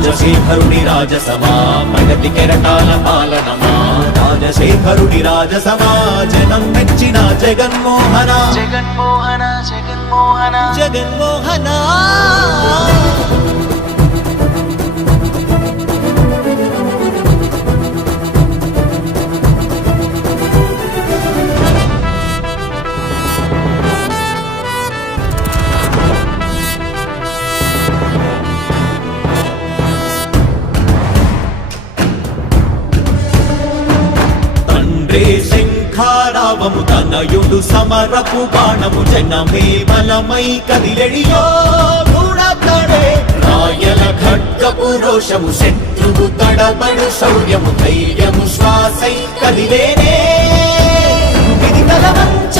రాజశేఖరుని రాజసమా ప్రగతి కెరటాల పాలనమా రాజశేఖరుని రాజసమా జనం మెచ్చిన జగన్మోహన జగన్మోహన జగన్మోహన జగన్మోహన శంఖారావము తనయుడు సమరపు బాణము జనమే బలమై కదిలెడియో గూడతడే రాయల ఖడ్గపు రోషము శత్రువు తడబడు శౌర్యము ధైర్యము శ్వాసై కదిలేనే ఇది కలవంచ